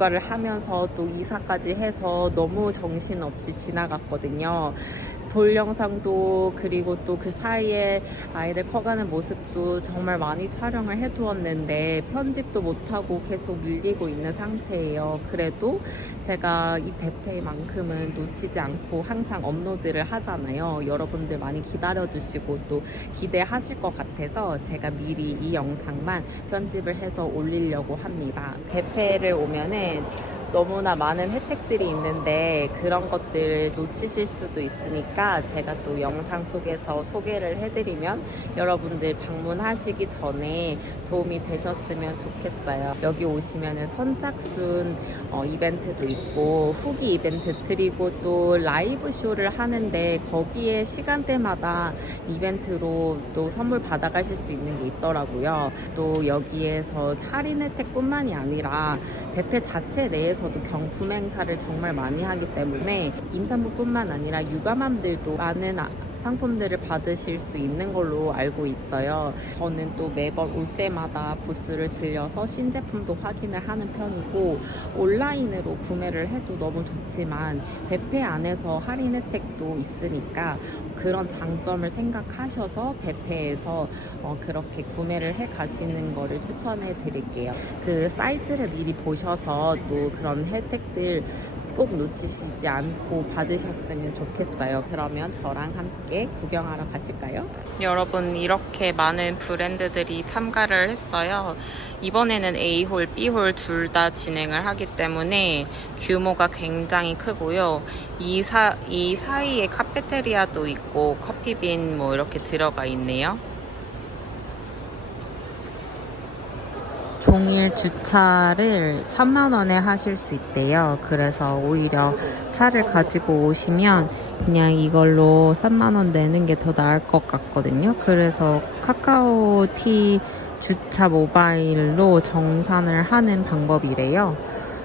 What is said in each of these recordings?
육아를 하면서 또 이사까지 해서 너무 정신없이 지나갔거든요. 돌 영상도 그리고 또 그 사이에 아이들 커가는 모습도 정말 많이 촬영을 해두었는데 편집도 못하고 계속 밀리고 있는 상태예요. 그래도 제가 이 베페만큼은 놓치지 않고 항상 업로드를 하잖아요. 여러분들 많이 기다려주시고 또 기대하실 것 같아서 제가 미리 이 영상만 편집을 해서 올리려고 합니다. 베페를 오면은 너무나 많은 혜택들이 있는데 그런 것들을 놓치실 수도 있으니까 제가 또 영상 속에서 소개를 해드리면 여러분들 방문하시기 전에 도움이 되셨으면 좋겠어요. 여기 오시면은 선착순 어, 이벤트도 있고 후기 이벤트 그리고 또 라이브 쇼를 하는데 거기에 시간대마다 이벤트로 또 선물 받아가실 수 있는 게 있더라고요. 또 여기에서 할인 혜택뿐만이 아니라 베페 자체 내에서 도 경품 행사를 정말 많이 하기 때문에 임산부뿐만 아니라 육아맘들도 많은 아- 상품들을 받으실 수 있는 걸로 알고 있어요. 저는 또 매번 올 때마다 부스를 들려서 신제품도 확인을 하는 편이고 온라인으로 구매를 해도 너무 좋지만 베페 안에서 할인 혜택도 있으니까 그런 장점을 생각하셔서 베페에서 어, 그렇게 구매를 해 가시는 거를 추천해 드릴게요. 그 사이트를 미리 보셔서 또 그런 혜택들 꼭 놓치시지 않고 받으셨으면 좋겠어요. 그러면 저랑 함께 구경하러 가실까요? 여러분 이렇게 많은 브랜드들이 참가를 했어요. 이번에는 A홀, B홀 둘 다 진행을 하기 때문에 규모가 굉장히 크고요. 이, 사, 이 사이에 카페테리아도 있고 커피빈 뭐 이렇게 들어가 있네요. 종일 주차를 3만원에 하실 수 있대요. 그래서 오히려 차를 가지고 오시면 그냥 이걸로 3만원 내는 게 더 나을 것 같거든요. 그래서 카카오티 주차 모바일로 정산을 하는 방법이래요.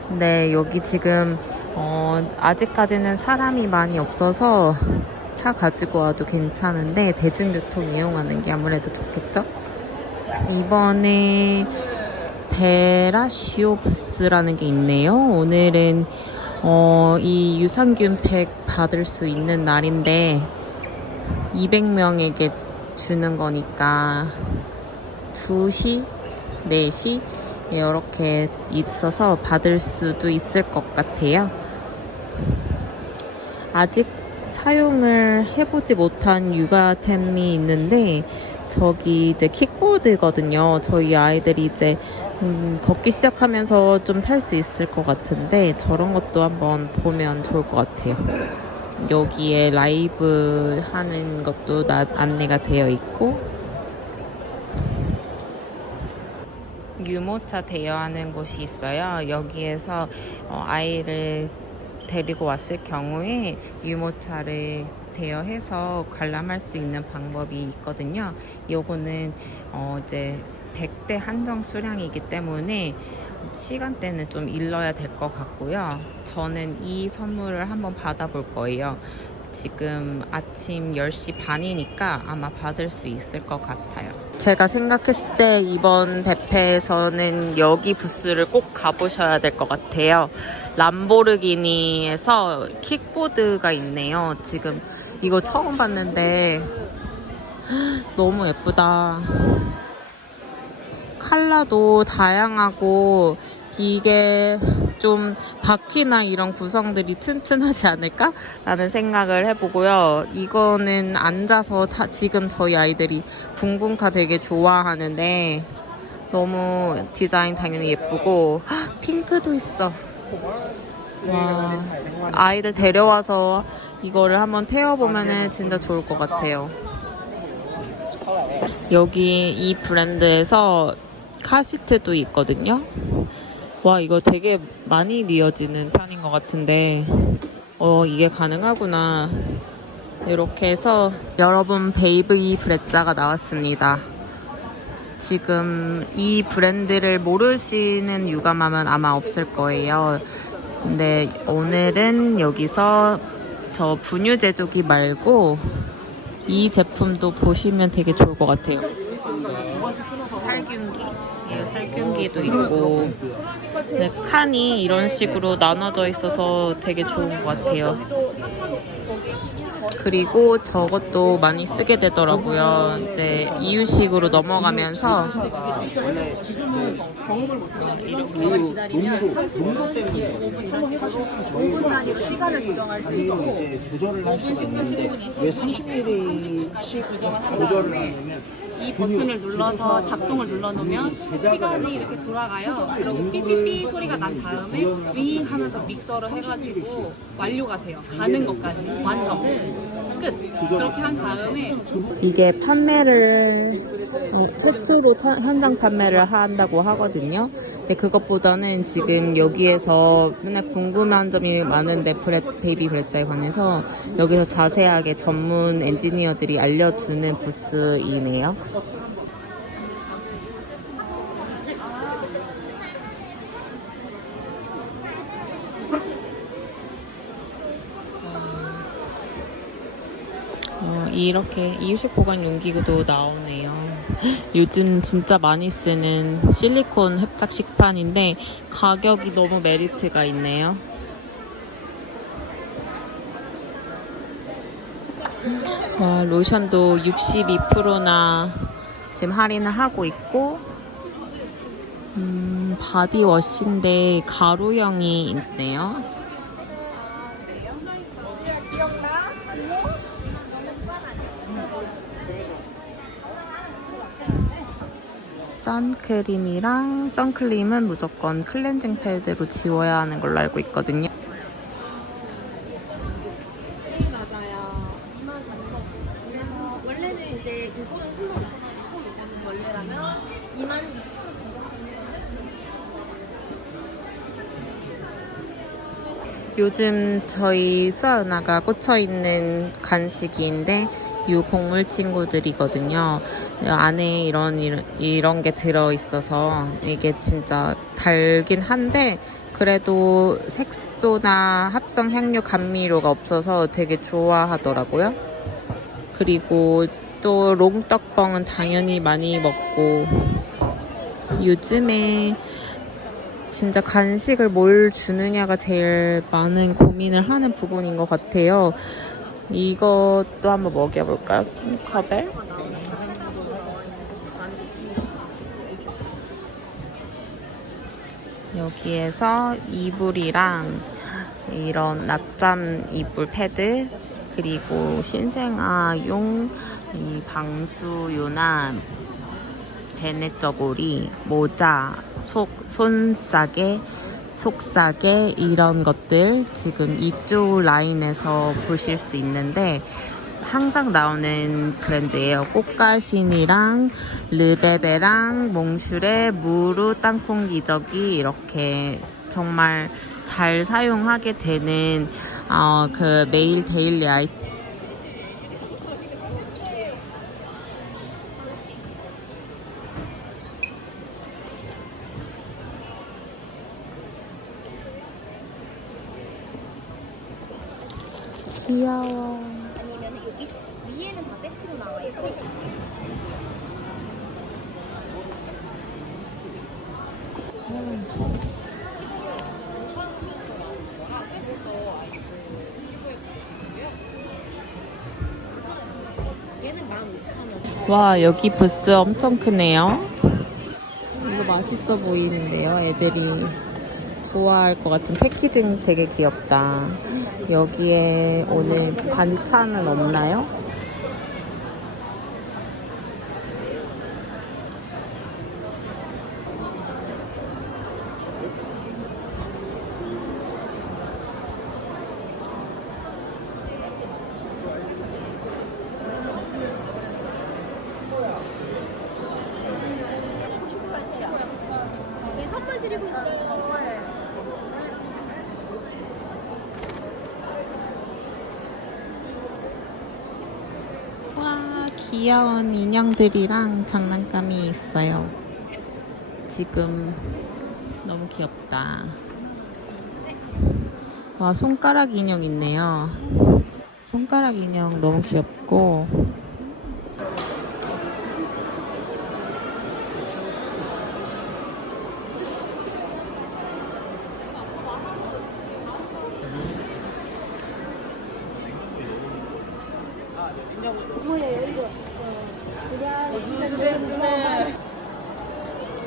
근데 여기 지금 어, 아직까지는 사람이 많이 없어서 차 가지고 와도 괜찮은데 대중교통 이용하는 게 아무래도 좋겠죠? 이번에 베라시오 부스라는 게 있네요. 오늘은 어, 이 유산균 팩 받을 수 있는 날인데 200명에게 주는 거니까 2시, 4시 이렇게 있어서 받을 수도 있을 것 같아요. 아직 사용을 해보지 못한 육아템이 있는데 저기 이제 킥보드거든요. 저희 아이들이 이제 음, 걷기 시작하면서 좀 탈 수 있을 것 같은데 저런 것도 한번 보면 좋을 것 같아요. 여기에 라이브 하는 것도 나, 안내가 되어 있고 유모차 대여하는 곳이 있어요. 여기에서 어, 아이를 데리고 왔을 경우에 유모차를 대여해서 관람할 수 있는 방법이 있거든요. 요거는 어 이제 100대 한정 수량이기 때문에 시간대는 좀 일러야 될 것 같고요. 저는 이 선물을 한번 받아볼 거예요. 지금 아침 10시 반이니까 아마 받을 수 있을 것 같아요. 제가 생각했을 때 이번 대회에서는 여기 부스를 꼭 가보셔야 될 것 같아요. 람보르기니에서 킥보드가 있네요. 지금 이거 처음 봤는데 너무 예쁘다. 컬러도 다양하고 이게 좀 바퀴나 이런 구성들이 튼튼하지 않을까? 라는 생각을 해보고요. 이거는 앉아서 다 지금 저희 아이들이 붕붕카 되게 좋아하는데 너무 디자인 당연히 예쁘고 헉, 핑크도 있어. 와, 아이들 데려와서 이거를 한번 태워보면은 진짜 좋을 것 같아요. 여기 이 브랜드에서 카시트도 있거든요. 와, 이거 되게 많이 이어지는 편인 것 같은데, 어, 이게 가능하구나. 이렇게 해서 여러분 베이브이 브레자가 나왔습니다. 지금 이 브랜드를 모르시는 육아맘은 아마 없을 거예요. 근데 오늘은 여기서 저 분유 제조기 말고 이 제품도 보시면 되게 좋을 것 같아요. 예, 살균기도 있고 네, 칸이 이런 식으로 나눠져 있어서 되게 좋은 것 같아요. 그리고 저것도 많이 쓰게 되더라고요. 이제 이유식으로 넘어가면서 원래 지금은 경험을 못하고 기다리면 30분, 25분 이런 식으로 5분 단위로 시간을 조정할 수 있고 조절을 5분, 10분, 15분, 20분, 왜 30mm씩 조정을 한 조절을 다음에 이 버튼을 눌러서 작동을 눌러놓으면 시간이 이렇게 돌아가요. 그리고 삐삐삐 소리가 난 다음에 윙 하면서 믹서를 해가지고 완료가 돼요. 가는 것까지 완성. 끝. 그렇게 한 다음에 이게 판매를 어, 최초로 차- 현장 판매를 한다고 하거든요. 근데 그것보다는 지금 여기에서 맨날 궁금한 점이 많은데 브렛 베이비 브렛자에 관해서 여기서 자세하게 전문 엔지니어들이 알려주는 부스이네요. 어, 이렇게 이유식 보관 용기도 나오네요. 요즘 진짜 많이 쓰는 실리콘 흡착 식판인데 가격이 너무 메리트가 있네요. 와, 로션도 62%나 지금 할인을 하고 있고 음, 바디워시인데 가루형이 있네요. 선크림이랑 선크림은 무조건 클렌징 패드로 지워야 하는 걸로 알고 있거든요. 맞아요. 이만 반석. 그래서 원래는 이제 이거는 흘러 있고 이거는 원래라면 2만 요즘 저희 수아 은하가 꽂혀 있는 간식인데 요 곡물 친구들이거든요. 안에 이런 이런, 이런 게 들어 있어서 이게 진짜 달긴 한데 그래도 색소나 합성 향료 감미료가 없어서 되게 좋아하더라고요. 그리고 또 롱떡뻥은 당연히 많이 먹고 요즘에 진짜 간식을 뭘 주느냐가 제일 많은 고민을 하는 부분인 것 같아요. 이것도 한번 먹여볼까요? 팅커벨? 여기에서 이불이랑 이런 낮잠 이불 패드 그리고 신생아용 이 방수요나 베네저고리, 모자, 속, 손싸개, 속싸개 이런 것들 지금 이쪽 라인에서 보실 수 있는데 항상 나오는 브랜드예요. 꽃가신이랑 르베베랑 몽슈레, 무르, 땅콩 기저귀 이렇게 정말 잘 사용하게 되는 어, 그 매일 데일리 아이 귀여워. 아니면 여기 위에는 다 세트로 나와 있고 얘는 15,000원 와 여기 부스 엄청 크네요. 이거 맛있어 보이는데요. 애들이 좋아할 것 같은 패키징 되게 귀엽다. 여기에 오늘 반찬은 없나요? 선물 드리고 있어요 정말 와 귀여운 인형들이랑 장난감이 있어요. 지금 너무 귀엽다. 와 손가락 인형 있네요. 손가락 인형 너무 귀엽고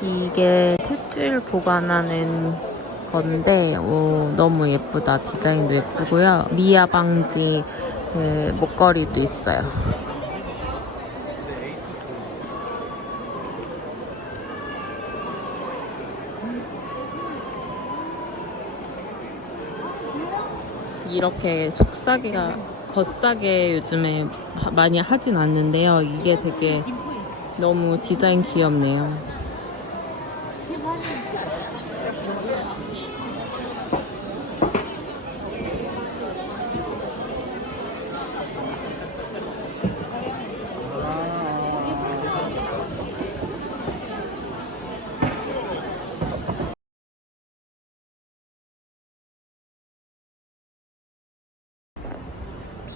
이게 탯줄 보관하는 건데 오, 너무 예쁘다. 디자인도 예쁘고요. 미아 방지 그 목걸이도 있어요. 이렇게 속싸개가 겉싸개 요즘에 하- 많이 하진 않는데요. 이게 되게 너무 디자인 귀엽네요.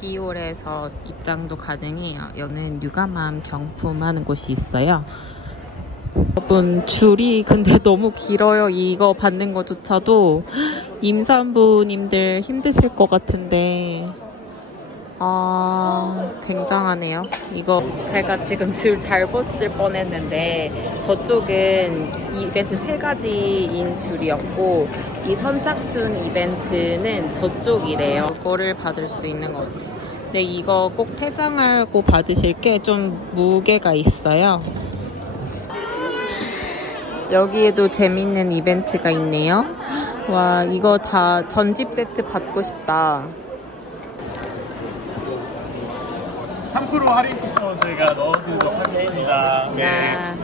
비올에서 입장도 가능해요. 여기는 뉴가맘 경품하는 곳이 있어요. 여러분 줄이 근데 너무 길어요. 이거 받는 것조차도 임산부님들 힘드실 것 같은데 아 굉장하네요. 이거 제가 지금 줄 잘못 쓸 뻔했는데 저쪽은 이벤트 세 가지인 줄이었고 이 선착순 이벤트는 저쪽이래요. 이거를 받을 수 있는 것 같아요. 근데 이거 꼭 퇴장하고 받으실 게 좀 무게가 있어요. 여기에도 재밌는 이벤트가 있네요. 와, 이거 다 전집 세트 받고 싶다. 3% 할인 쿠폰 저희가 넣어두도록 하겠습니다. 네. 아,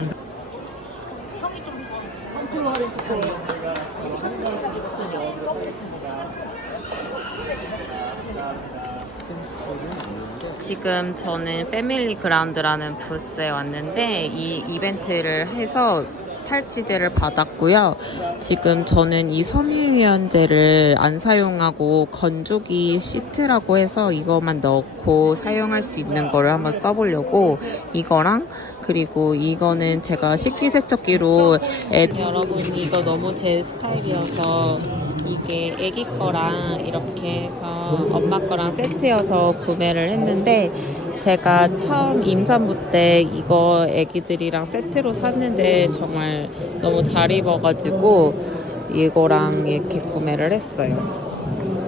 지금 저는 패밀리 그라운드라는 부스에 왔는데 이 이벤트를 해서 탈취제를 받았고요. 지금 저는 이 섬유유연제를 안 사용하고 건조기 시트라고 해서 이거만 넣고 사용할 수 있는 거를 한번 써보려고 이거랑 그리고 이거는 제가 식기세척기로 애... 여러분 이거 너무 제 스타일이어서 이게 애기 거랑 이렇게 해서 엄마 거랑 세트여서 구매를 했는데 제가 처음 임산부 때 이거 애기들이랑 세트로 샀는데 정말 너무 잘 입어가지고 이거랑 이렇게 구매를 했어요.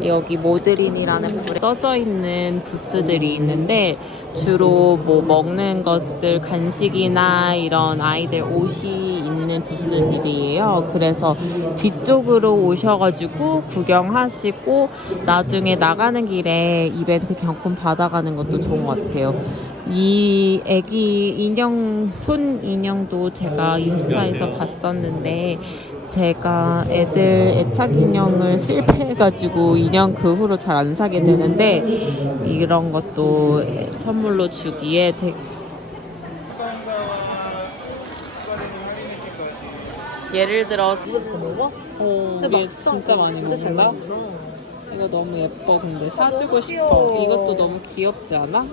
여기 모드린이라는 불에 써져 있는 부스들이 있는데 주로 뭐 먹는 것들 간식이나 이런 아이들 옷이 있는 부스들이에요. 그래서 뒤쪽으로 오셔가지고 구경하시고 나중에 나가는 길에 이벤트 경품 받아가는 것도 좋은 것 같아요. 이 애기 인형 손 인형도 제가 인스타에서 봤었는데 제가 애들 애착 인형을 실패해가지고 인형 그 후로 잘 안 사게 되는데 이런 것도 선물로 주기에 되게 예를 들어서 이거 더 먹어? 어, 얘 진짜 많이 먹는다. 이거 너무 예뻐 근데 사주고 싶어. 이것도 너무 귀엽지 않아?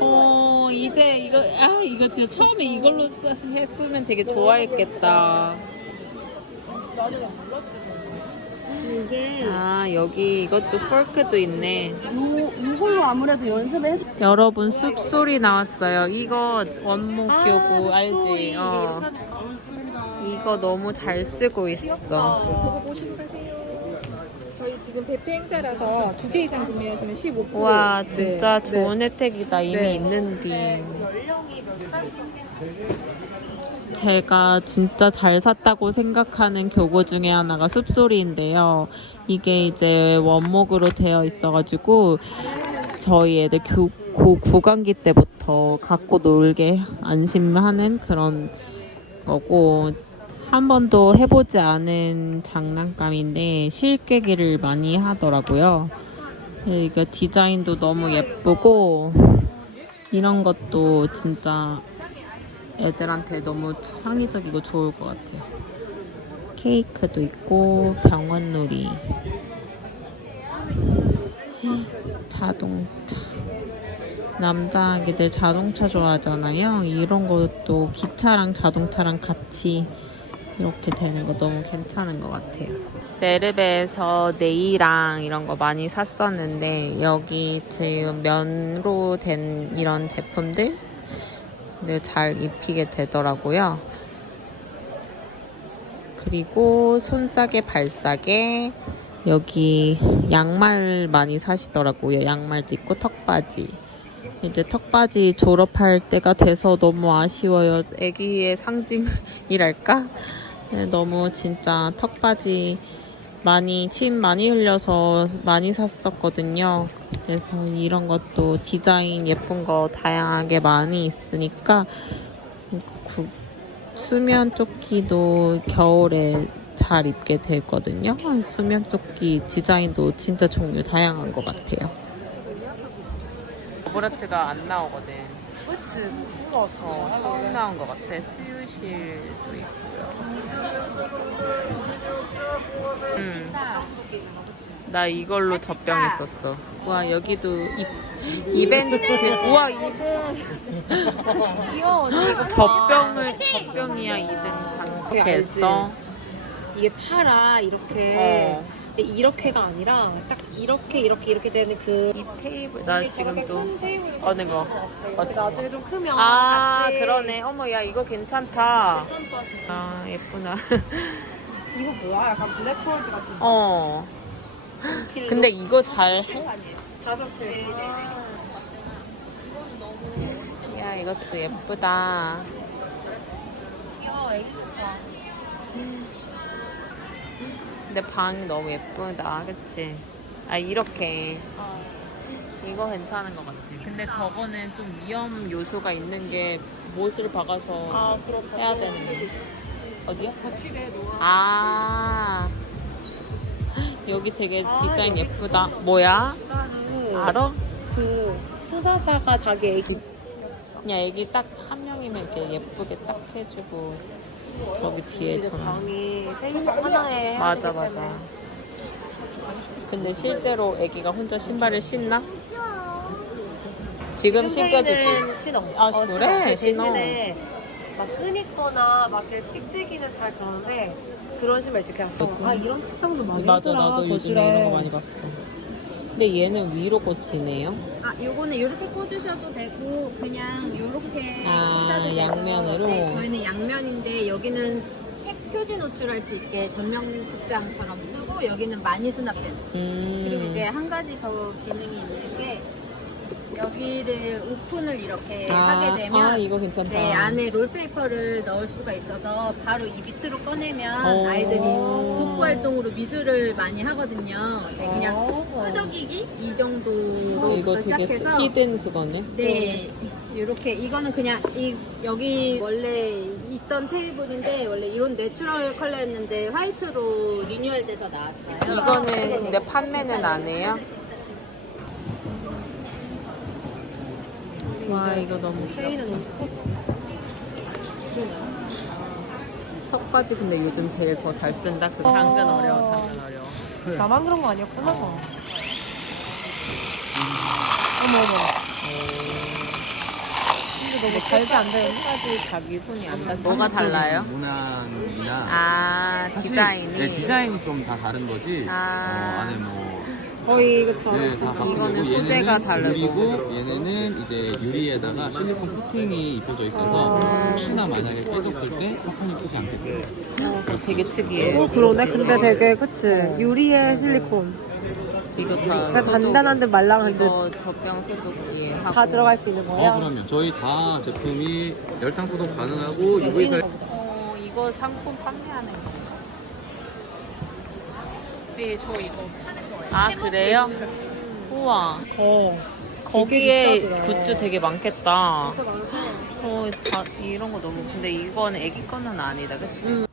어 이제 이거 아 이거 진짜 처음에 이걸로 쓰- 했으면 되게 좋아했겠다. 이게 아 여기 이것도 폴크도 있네. 요, 이걸로 아무래도 연습을 해. 여러분 숲소리 나왔어요. 이거 원목교구 알지? 어. 이거 너무 잘 쓰고 있어. 보고 보시고 가세요. 저희 지금 배표 행사라서 두 개 이상 구매하시면 15%. 와 진짜 네, 좋은 혜택이다 이미 네. 있는데. 제가 진짜 잘 샀다고 생각하는 교구 중에 하나가 숲소리인데요. 이게 이제 원목으로 되어 있어가지고 저희 애들 교, 고 9강기 때부터 갖고 놀게 안심하는 그런 거고 한 번도 해보지 않은 장난감인데 실깨기를 많이 하더라고요. 네, 이거 디자인도 너무 예쁘고 이런 것도 진짜 애들한테 너무 창의적이고 좋을 것 같아요. 케이크도 있고 병원놀이 자동차 남자 아기들 자동차 좋아하잖아요. 이런 것도 기차랑 자동차랑 같이 이렇게 되는 거 너무 괜찮은 것 같아요. 레르베에서 네이랑 이런 거 많이 샀었는데 여기 지금 면으로 된 이런 제품들 네, 잘 입히게 되더라고요. 그리고 손싸개, 발싸개 여기 양말 많이 사시더라고요. 양말도 있고 턱바지. 이제 턱바지 졸업할 때가 돼서 너무 아쉬워요. 애기의 상징이랄까? 네, 너무 진짜 턱바지 많이 침 많이 흘려서 많이 샀었거든요. 그래서 이런 것도 디자인 예쁜 거 다양하게 많이 있으니까 구- 수면 조끼도 겨울에 잘 입게 되거든요. 수면 조끼 디자인도 진짜 종류 다양한 것 같아요. 버브라트가 안 나오거든. 그치, 궁금해서 처음 나온 것 같아. 수유실도 있고요. 음. 나 이걸로 젖병했었어. 와, 여기도 이, 이벤트. 우와, 이거. 귀여워 젖병을, 젖병이야 2등 당했어. 이게 팔아 이렇게 어. 근데 이렇게가 아니라 딱 이렇게 이렇게 이렇게 되는 그 이 테이블, 나 지금 또 어느 거? 근데 나중에 좀 크면 아, 같이 그러네. 어머, 야, 이거 괜찮다. 아, 예쁘나. 이거 뭐야 약간 블랙홀드 같은 어. 근데 이거 잘 해? 다섯 칠 야, 이것도 예쁘다. 귀여워 애기 좋다 근데 방이 너무 예쁘다. 그치? 아, 이렇게. 이거 괜찮은 것 같아. 근데 저거는 좀 위험 요소가 있는 게 못을 박아서 아 그렇다 해야 되는 어디야? 아. 여기 되게 디자인 예쁘다. 뭐야? 알아? 그 수사샤가 자기 애기 그냥 애기 딱 한 명이면 이렇게 예쁘게 딱 해주고 저기 뒤에 전 방이 세 하나에 해야 맞아 되기 맞아 때문에. 근데 실제로 애기가 혼자 신발을 신나? 지금 신겨주지? 생일은 신어 아, 어, 그래? 그 신어. 대신에 막 끈있거나 막 이렇게 찍찍이는 잘 그러는데 그런 신발 있지 그냥. 아 이런 착장도 많이 맞아 하더라, 나도 요즘에 거실에. 이런 거 많이 봤어 근데 얘는 위로 꽂히네요 아 요거는 이렇게 꽂으셔도 되고 그냥 요렇게 아, 꽂아도 되고. 양면으로? 네 저희는 양면인데 여기는 책 표지 노출할 수 있게 전면 책장처럼 쓰고 여기는 많이 수납된 그리고 음. 이제 한 가지 더 기능이 있는 게 여기를 오픈을 이렇게 아, 하게 되면 아 이거 괜찮다 네, 안에 롤페이퍼를 넣을 수가 있어서 바로 이 밑으로 꺼내면 오. 아이들이 독후 활동으로 미술을 많이 하거든요. 네, 그냥 어. 끄적이기 이 정도로 이거 되게 스- 시작해서 히든 그거네 네, 이렇게 이거는 그냥 이 여기 원래 있던 테이블인데 원래 이런 내추럴 컬러였는데 화이트로 리뉴얼돼서 나왔어요. 이거는 근데 판매는 안 해요? 와 이거 너무 페이는 턱까지 근데 요즘 제일 더 잘 쓴다? 그 당근 어려워 당근 어려워. 나만 그런 거 아니었구나 어. 근데 너무 달지 안 되는 턱까지 자기 손이 안 닿지 뭐가 달라요? 문항이나 아 사실, 디자인이. 네, 디자인이 좀 다 다른 거지. 아. 어, 안에 뭐 거의 그쵸 네, 다 바꾸고 이거는 얘네는 소재가 다르고. 유리고 얘네는 이제 유리에다가 실리콘 코팅이 입혀져 있어서 혹시나 만약에 깨졌을 때 파판이 튀지 않게끔. 어, 되게 특이해 어 그러네 근데 되게 그치 유리에 실리콘 이거 다 그러니까 단단한 듯 말랑한 듯다 이거 젖병 소독기 하고 들어갈 수 있는 어 거예요? 그러면 저희 다 제품이 열탕 소독 가능하고 UV 살 어, 이거 상품 판매하는 거. 네, 저 이거. 아, 그래요? 우와. 어 거기에 비싸더라. 굿즈 되게 많겠다. 어, 다, 이런 거 너무. 근데 이건 애기 거는 아니다, 그치?